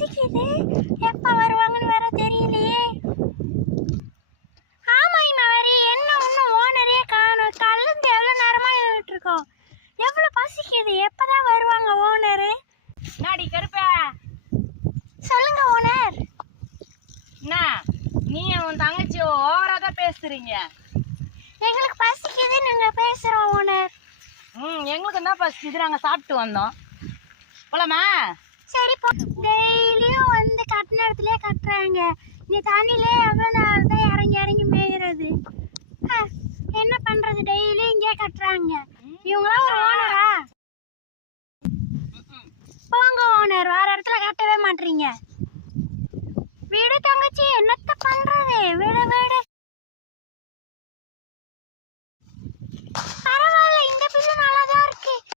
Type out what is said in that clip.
பசிக்குது, எப்ப வருவாங்கன்னு வேற தெரியலையே. ஆமா இமாவரி, என்ன ஒன்றும் ஓனரே காணும். கலந்து எவ்வளோ நேரமா நின்றுட்டு இருக்கோம். எவ்வளோ பசிக்குது, எப்பதான் வருவாங்க ஓனரு? நாடி கருப்ப சொல்லுங்க ஓனர். என்ன நீ உன் தங்கச்சி ஓவரா தான் பேசுறீங்க. எங்களுக்கு பசிக்குது, நாங்க பேசுறோம் ஓனர். எங்களுக்கு என்ன பசிக்குது, நாங்க சாப்பிட்டு வந்தோம். போலாமா? சரி போ. டெய்லியும் வந்து கட்டின இடத்துலயே கட்டுறாங்க. நீ தண்ணிலே எவ்வளோ நேரம் தான் இறங்கி இறங்கி மேய்கிறது? என்ன பண்றது, டெய்லி இங்கே கட்டுறாங்க. இவங்களாம் ஒரு ஓனரா? போங்க ஓனர், வேற இடத்துல கட்டவே மாட்டீங்க. வீடு தங்கச்சி, என்னத்த பண்றது? வீடு வீடு